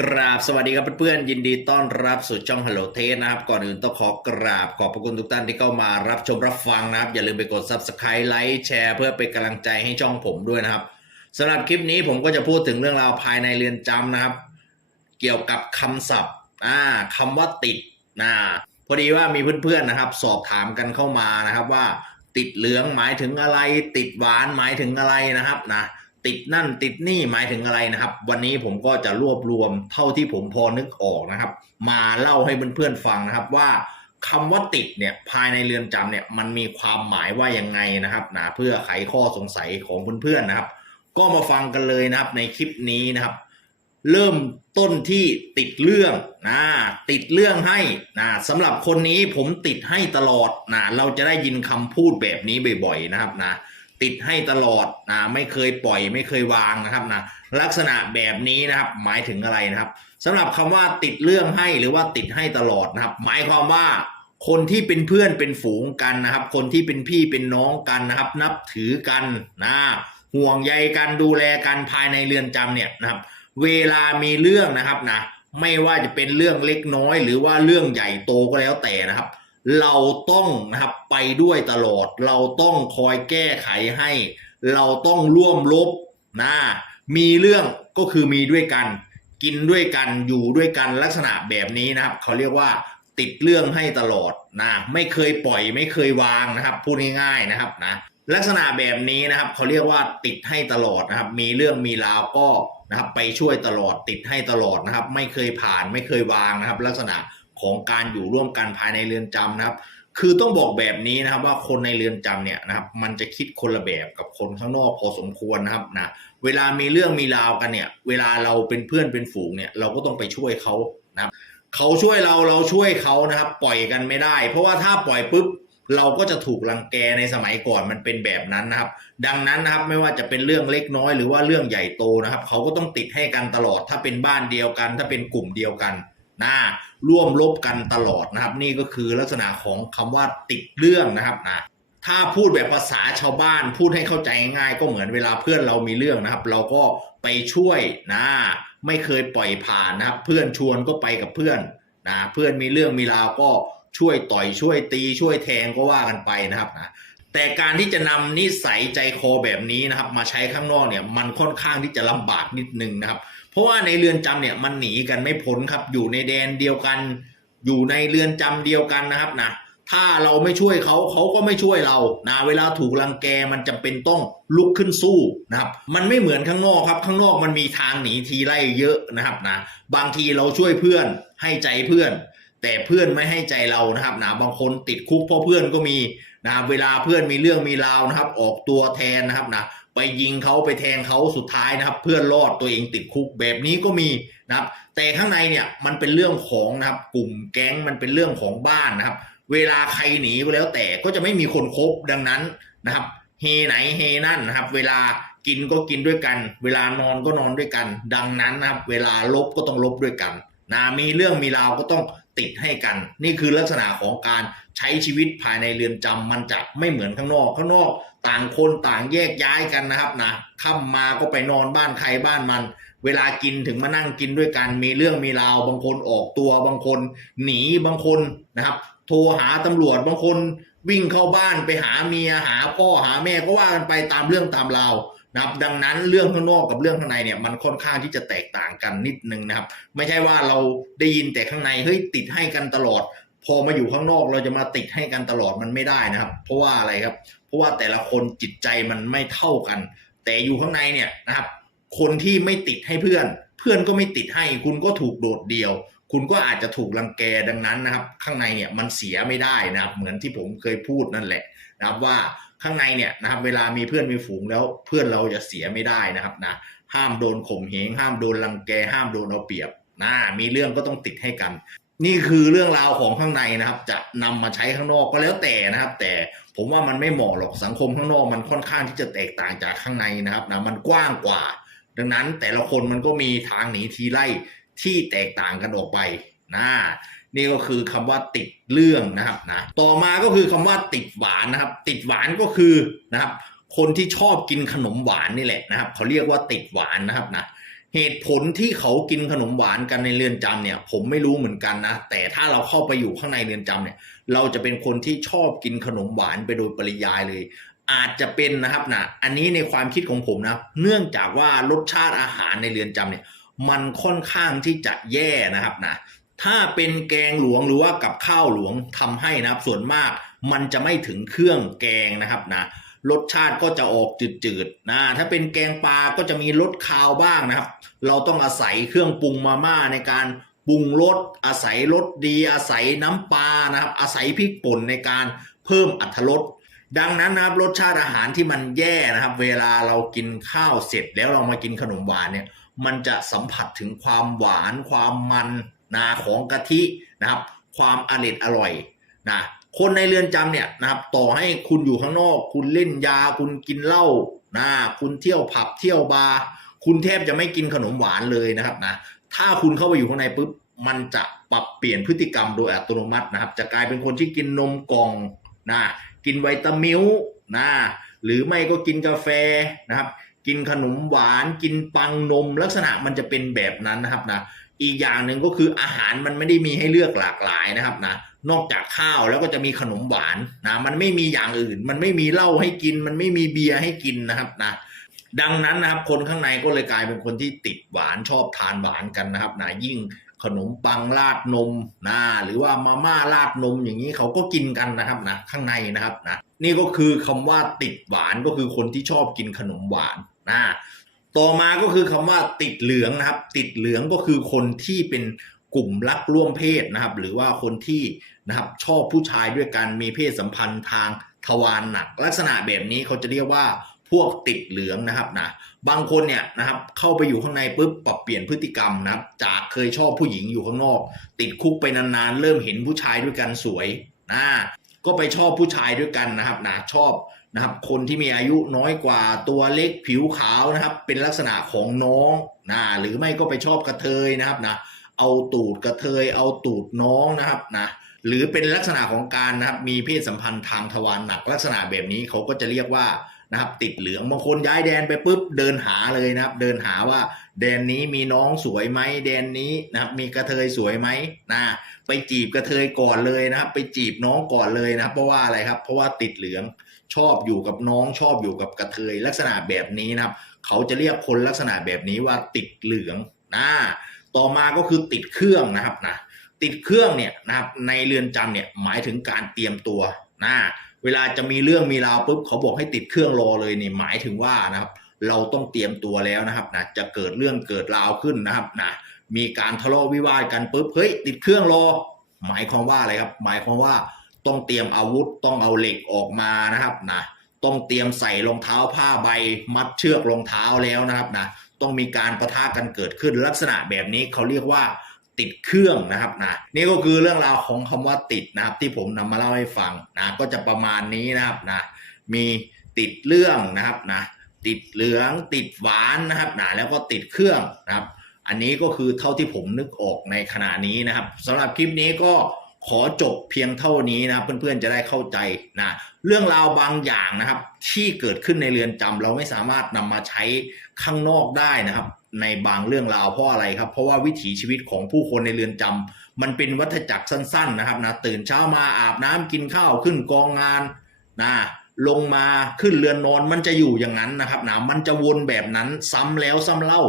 กราบสวัสดีครับเพื่อนๆ ยินดีต้อนรับสู่ช่อง Hello t a นะครับ ก่อนอื่นต้องขอกราบขอบพระคุณทุกท่านที่เข้ามารับชมรับฟังนะครับ อย่าลืมไปกด Subscribe ไลค์แชร์เพื่อเป็นกำลังใจให้ช่องผมด้วยนะครับสำหรับคลิปนี้ผมก็จะพูดถึงเรื่องราวภายในเรือนจำนะครับ เกี่ยวกับคำศัพท์อ่าคำว่าติดนะพอดีว่ามีเพื่อนๆนะครับ สอบถามกันเข้ามานะครับว่า ติดเหลืองหมายถึงอะไร ติดหวานหมายถึงอะไรนะครับนะ ติดนั่นติดนี่หมายถึงอะไรนะครับ วันนี้ผมก็จะรวบรวมเท่าที่ผมพอนึกออกนะครับ มาเล่าให้เพื่อนๆฟังนะครับว่าคำว่าติดเนี่ยภายในเรือนจำเนี่ยมันมีความหมายว่ายังไงนะครับนะเพื่อไขข้อสงสัยของเพื่อนๆนะครับ ก็มาฟังกันเลยนะครับในคลิปนี้นะครับ เริ่มต้นที่ติดเรื่องนะติดเรื่องให้นะสำหรับคนนี้ผมติดให้ตลอดนะเราจะได้ยินคำพูดแบบนี้บ่อย ๆ นะครับนะ ติดให้ตลอดนะไม่เคยปล่อยไม่เคยวางนะครับนะลักษณะแบบนี้นะครับหมายถึงอะไรนะครับสำหรับคำว่าติดเรื่องให้หรือว่าติดให้ตลอดนะครับ หมายความว่าคนที่เป็นเพื่อนเป็นฝูงกันนะครับ คนที่เป็นพี่เป็นน้องกันนะครับ นับถือกันนะห่วงใยกันดูแลกันภายในเรือนจำเนี่ยนะครับ เวลามีเรื่องนะครับนะไม่ว่าจะเป็นเรื่องเล็กน้อย หรือว่าเรื่องใหญ่โตก็แล้วแต่นะครับ เราต้องนะครับไปด้วยตลอด เราต้องคอยแก้ไขให้ เราต้องร่วมรบนะมีเรื่องก็คือมีด้วยกัน กินด้วยกันอยู่ด้วยกันลักษณะแบบนี้นะครับเขาเรียกว่าติดเรื่องให้ตลอดนะไม่เคยปล่อยไม่เคยวางนะครับพูดง่ายๆนะครับนะลักษณะแบบนี้นะครับเขาเรียกว่าติดให้ตลอดนะครับ มีเรื่องมีราวก็นะครับไปช่วยตลอดติดให้ตลอดนะครับ ไม่เคยผ่านไม่เคยวางนะครับ ลักษณะ ของการอยู่ร่วมกันภายในเรือนจำนะครับ คือต้องบอกแบบนี้นะครับว่าคนในเรือนจำเนี่ยนะครับมันจะคิดคนละแบบกับคนข้างนอกพอสมควรนะครับนะเวลามีเรื่องมีราวกันเนี่ย เวลาเราเป็นเพื่อนเป็นฝูงเนี่ยเราก็ต้องไปช่วยเขานะครับเขาช่วยเราเราช่วยเขานะครับ ปล่อยกันไม่ได้ เพราะว่าถ้าปล่อยปุ๊บเราก็จะถูกรังแกในสมัยก่อนมันเป็นแบบนั้นนะครับ ดังนั้นนะครับไม่ว่าจะเป็นเรื่องเล็กน้อยหรือว่าเรื่องใหญ่โตนะครับ เขาก็ต้องติดให้กันตลอด ถ้าเป็นบ้านเดียวกัน ถ้าเป็นกลุ่มเดียวกัน นะร่วมลบกันตลอดนะครับ นี่ก็คือลักษณะของคำว่าติดเรื่องนะครับนะถ้าพูดแบบภาษาชาวบ้านพูดให้เข้าใจง่ายก็เหมือนเวลาเพื่อนเรามีเรื่องนะครับ เราก็ไปช่วยนะไม่เคยปล่อยผ่านนะครับ เพื่อนชวนก็ไปกับเพื่อนนะเพื่อนมีเรื่องมีราวก็ช่วยต่อยช่วยตีช่วยแทงก็ว่ากันไปนะครับนะแต่การที่จะนำนิสัยใจคอแบบนี้นะครับ มาใช้ข้างนอกเนี่ยมันค่อนข้างที่จะลำบากนิดนึงนะครับ ราะว่าในเรือนจำเนี่ยมันหนีกันไม่พ้นครับ อยู่ในแดนเดียวกัน อยู่ในเรือนจำเดียวกันนะครับนะถ้าเราไม่ช่วยเขาเขาก็ไม่ช่วยเรานะเวลาถูกรังแกมันจำเป็นต้องลุกขึ้นสู้นะครับ มันไม่เหมือนข้างนอกครับ ข้างนอกมันมีทางหนีทีไล่เยอะนะครับนะบางทีเราช่วยเพื่อนให้ใจเพื่อน แต่เพื่อนไม่ให้ใจเรานะครับนะบางคนติดคุกเพราะเพื่อนก็มีนะเวลาเพื่อนมีเรื่องมีราวนะครับ ออกตัวแทนนะครับนะ ไปยิงเขาไปแทงเขาสุดท้ายนะครับ เพื่อรอดตัวเองติดคุกแบบนี้ก็มีนะครับ แต่ข้างในเนี่ยมันเป็นเรื่องของนะครับกลุ่มแก๊งมันเป็นเรื่องของบ้านนะครับ เวลาใครหนีก็แล้วแต่ก็จะไม่มีคนคบดังนั้นนะครับเฮไหนเฮนั่นนะครับ เวลากินก็กินด้วยกัน เวลานอนก็นอนด้วยกัน ดังนั้นนะครับ เวลาลบก็ต้องลบด้วยกันนะมีเรื่องมีราวก็ต้อง ติดให้กัน นี่คือลักษณะของการใช้ชีวิตภายในเรือนจำมันจะไม่เหมือนข้างนอก ข้างนอก ต่างคนต่างแยกย้ายกันนะครับนะค่ำมาก็ไปนอนบ้านใครบ้านมัน เวลากินถึงมานั่งกินด้วยกันมีเรื่องมีราวบางคนออกตัวบางคนหนีบางคนนะครับ โทรหาตำรวจบางคนวิ่งเข้าบ้านไปหาเมียหาพ่อหาแม่ก็ว่ากันไปตามเรื่องตามราว นะครับดังนั้นเรื่องข้างนอกกับเรื่องข้างในเนี่ยมันค่อนข้างที่จะแตกต่างกันนิดนึงนะครับ ไม่ใช่ว่าเราได้ยินแต่ข้างในเฮ้ยติดให้กันตลอด พอมาอยู่ข้างนอกเราจะมาติดให้กันตลอดมันไม่ได้นะครับ เพราะว่าอะไรครับ เพราะว่าแต่ละคนจิตใจมันไม่เท่ากัน แต่อยู่ข้างในเนี่ยนะครับ คนที่ไม่ติดให้เพื่อน เพื่อนก็ไม่ติดให้คุณก็ถูกโดดเดี่ยว คุณก็อาจจะถูกรังแกดังนั้นนะครับ ข้างในเนี่ยมันเสียไม่ได้นะครับ เหมือนที่ผมเคยพูดนั่นแหละนะครับว่า ข้างในเนี่ยนะครับเวลามีเพื่อนมีฝูงแล้วเพื่อนเราจะเสียไม่ได้นะครับนะห้ามโดนข่มเหงห้ามโดนรังแก ห้ามโดนเอาเปรียบนะมีเรื่องก็ต้องติดให้กัน นี่คือเรื่องราวของข้างในนะครับ จะนำมาใช้ข้างนอกก็แล้วแต่นะครับ แต่ผมว่ามันไม่เหมาะหรอกสังคมข้างนอกมันค่อนข้างที่จะแตกต่างจากข้างในนะครับนะมันกว้างกว่า ดังนั้นแต่ละคนมันก็มีทางหนีทีไล่ที่แตกต่างกันออกไปนะ นี่ก็คือคำว่าติดเรื่องนะครับนะต่อมาก็คือคำว่าติดหวานนะครับ ติดหวานก็คือนะครับ คนที่ชอบกินขนมหวานนี่แหละนะครับ เขาเรียกว่าติดหวานนะครับนะเหตุผลที่เขากินขนมหวานกันในเรือนจำเนี่ย ผมไม่รู้เหมือนกันนะ แต่ถ้าเราเข้าไปอยู่ข้างในเรือนจำเนี่ย เราจะเป็นคนที่ชอบกินขนมหวานไปโดยปริยายเลย อาจจะเป็นนะครับนะอันนี้ในความคิดของผมนะเนื่องจากว่ารสชาติอาหารในเรือนจำเนี่ย มันค่อนข้างที่จะแย่นะครับนะ ถ้าเป็นแกงหลวงหรือว่ากับข้าวหลวงทำให้นะครับ ส่วนมากมันจะไม่ถึงเครื่องแกงนะครับนะรสชาติก็จะออกจืดๆนะถ้าเป็นแกงปลาก็จะมีรสคาวบ้างนะครับ เราต้องอาศัยเครื่องปรุงมาม่าในการปรุงรสอาศัยรสดีอาศัยน้ำปลานะครับ อาศัยพริกป่นในการเพิ่มอรรถรสดังนั้นนะครับรสชาติอาหารที่มันแย่นะครับ เวลาเรากินข้าวเสร็จแล้วเรามากินขนมหวานเนี่ย มันจะสัมผัสถึงความหวานความมัน นะของกะทินะครับ ความอร่อยอร่อยนะคนในเรือนจำเนี่ยนะครับ ต่อให้คุณอยู่ข้างนอก คุณเล่นยา คุณกินเหล้านะคุณเที่ยวผับเที่ยวบาร์คุณแทบจะไม่กินขนมหวานเลยนะครับนะถ้าคุณเข้าไปอยู่ข้างในปุ๊บมันจะปรับเปลี่ยนพฤติกรรมโดยอัตโนมัตินะครับ จะกลายเป็นคนที่กินนมกล่องนะกินไวตามิลนะหรือไม่ก็กินกาแฟนะครับ กินขนมหวาน กินปังนมลักษณะมันจะเป็นแบบนั้นนะครับนะ อีกอย่างหนึ่งก็คืออาหารมันไม่ได้มีให้เลือกหลากหลายนะครับนะนอกจากข้าวแล้วก็จะมีขนมหวานนะมันไม่มีอย่างอื่น มันไม่มีเหล้าให้กิน มันไม่มีเบียร์ให้กินนะครับนะดังนั้นนะครับคนข้างในก็เลยกลายเป็นคนที่ติดหวานชอบทานหวานกันนะครับนะยิ่งขนมปังราดนมนะหรือว่ามาม่าราดนมอย่างนี้เขาก็กินกันนะครับนะข้างในนะครับนะนี่ก็คือคำว่าติดหวานก็คือคนที่ชอบกินขนมหวานนะ ต่อมาก็คือคำว่าติดเหลืองนะครับ ติดเหลืองก็คือคนที่เป็นกลุ่มรักร่วมเพศนะครับ หรือว่าคนที่นะครับชอบผู้ชายด้วยกันมีเพศสัมพันธ์ทางทวารหนัก ลักษณะแบบนี้เขาจะเรียกว่าพวกติดเหลืองนะครับนะบางคนเนี่ยนะครับเข้าไปอยู่ข้างในปุ๊บปรับเปลี่ยนพฤติกรรมนะครับ จากเคยชอบผู้หญิงอยู่ข้างนอก ติดคุกไปนานๆ เริ่มเห็นผู้ชายด้วยกันสวยนะก็ไปชอบผู้ชายด้วยกันนะครับนะชอบ นะครับ คนที่มีอายุน้อยกว่าตัวเล็กผิวขาวนะครับ เป็นลักษณะของน้องนะหรือไม่ก็ไปชอบกระเทยนะครับนะเอาตูดกระเทย เอาตูดน้องนะครับนะหรือเป็นลักษณะของการนะครับมีเพศสัมพันธ์ทางทวารหนักลักษณะแบบนี้เขาก็จะเรียกว่านะครับติดเหลืองบางคนย้ายแดนไปปุ๊บเดินหาเลยนะครับ เดินหาว่าแดนนี้มีน้องสวยไหมแดนนี้นะครับ มีกระเทยสวยไหมนะไปจีบกระเทยก่อนเลยนะครับ ไปจีบน้องก่อนเลยนะครับเพราะว่าอะไรครับ เพราะว่าติดเหลือง ชอบอยู่กับน้องชอบอยู่กับกระเทยลักษณะแบบนี้นะครับ เขาจะเรียกคนลักษณะแบบนี้ว่าติดเหลืองนะต่อมาก็คือติดเครื่องนะครับนะติดเครื่องเนี่ยนะครับในเรือนจำเนี่ยหมายถึงการเตรียมตัวนะเวลาจะมีเรื่องมีราวปุ๊บเขาบอกให้ติดเครื่องรอเลยนี่หมายถึงว่านะครับ เราต้องเตรียมตัวแล้วนะครับนะจะเกิดเรื่องเกิดราวขึ้นนะครับนะมีการทะเลาะวิวาทกันปุ๊บเฮ้ยติดเครื่องรอ หมายความว่าอะไรครับ หมายความว่า ต้องเตรียมอาวุธต้องเอาเหล็กออกมานะครับนะต้องเตรียมใส่รองเท้าผ้าใบ มัดเชือกรองเท้าแล้วนะครับนะต้องมีการประทะกันเกิดขึ้นลักษณะแบบนี้เขาเรียกว่าติดเครื่องนะครับนะนี่ก็คือเรื่องราวของคำว่าติดนะครับที่ผมนำมาเล่าให้ฟังนะก็จะประมาณนี้นะครับนะมีติดเรื่องนะครับนะติดเหลืองติดหวานนะครับนะแล้วก็ติดเครื่องนะครับ อันนี้ก็คือเท่าที่ผมนึกออกในขณะนี้นะครับสำหรับคลิปนี้ก็ ขอจบเพียงเท่านี้นะเพื่อนๆจะได้เข้าใจนะเรื่องราวบางอย่างนะครับ ที่เกิดขึ้นในเรือนจำเราไม่สามารถนำมาใช้ข้างนอกได้นะครับ ในบางเรื่องราวเพราะอะไรครับ เพราะว่าวิถีชีวิตของผู้คนในเรือนจำมันเป็นวัฏจักรสั้น ๆ นะครับนะตื่นเช้ามาอาบน้ำกินข้าวขึ้นกองงานนะลงมาขึ้นเรือนนอนมันจะอยู่อย่างนั้นนะครับนะมันจะวนแบบนั้นซ้ำแล้วซ้ำเล่า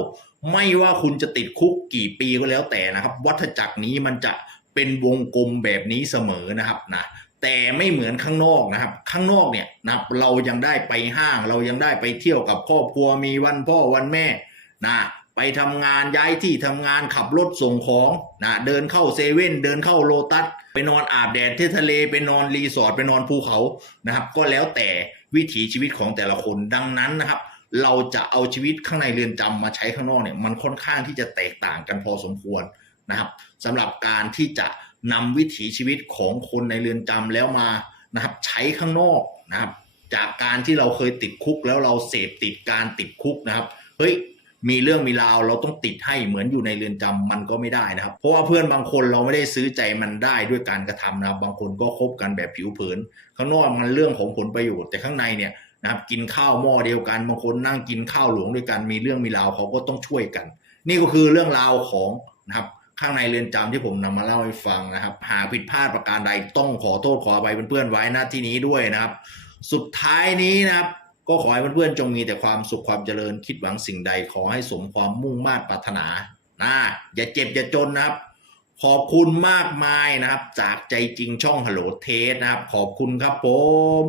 ไม่ว่าคุณจะติดคุกกี่ปีก็แล้วแต่นะครับ วัฏจักรนี้มันจะ เป็นวงกลมแบบนี้เสมอนะครับนะแต่ไม่เหมือนข้างนอกนะครับ ข้างนอกเนี่ยนะครับเรายังได้ไปห้าง เรายังได้ไปเที่ยวกับครอบครัวมีวันพ่อวันแม่นะไปทำงานย้ายที่ทำงานขับรถส่งของนะเดินเข้าเซเว่นเดินเข้าโลตัสไปนอนอาบแดดที่ทะเลไปนอนรีสอร์ทไปนอนภูเขานะครับ ก็แล้วแต่วิถีชีวิตของแต่ละคนดังนั้นนะครับ เราจะเอาชีวิตข้างในเรือนจำมาใช้ข้างนอกเนี่ยมันค่อนข้างที่จะแตกต่างกันพอสมควร นะครับสำหรับการที่จะนำวิถีชีวิตของคนในเรือนจำแล้วมานะครับใช้ข้างนอกนะครับ จากการที่เราเคยติดคุกแล้วเราเสพติดการติดคุกนะครับเฮ้ยมีเรื่องมีราวเราต้องติดให้เหมือนอยู่ในเรือนจำมันก็ไม่ได้นะครับ เพราะว่าเพื่อนบางคนเราไม่ได้ซื้อใจมันได้ด้วยการกระทำนะครับ บางคนก็คบกันแบบผิวเผิน ข้างนอกมันเรื่องของผลประโยชน์แต่ข้างในเนี่ยนะครับกินข้าวหม้อเดียวกันบางคนนั่งกินข้าวหลวงด้วยกันมีเรื่องมีราวเขาก็ต้องช่วยกัน นี่ก็คือเรื่องราวของนะครับ ข้างในเรือนจำที่ผมนำมาเล่าให้ฟังนะครับ หากผิดพลาดประการใดต้องขอโทษขออภัยเพื่อนๆไว้หน้าที่นี้ด้วยนะครับ สุดท้ายนี้นะครับก็ขอให้เพื่อนๆจงมีแต่ความสุขความเจริญคิดหวังสิ่งใดขอให้สมความมุ่งมา่ปรารถนานะอย่าเจ็บอย่าจนนะครับ ขอบคุณมากมายนะครับ จากใจจริงช่องฮัลโหลเทสนะครับ ขอบคุณครับผม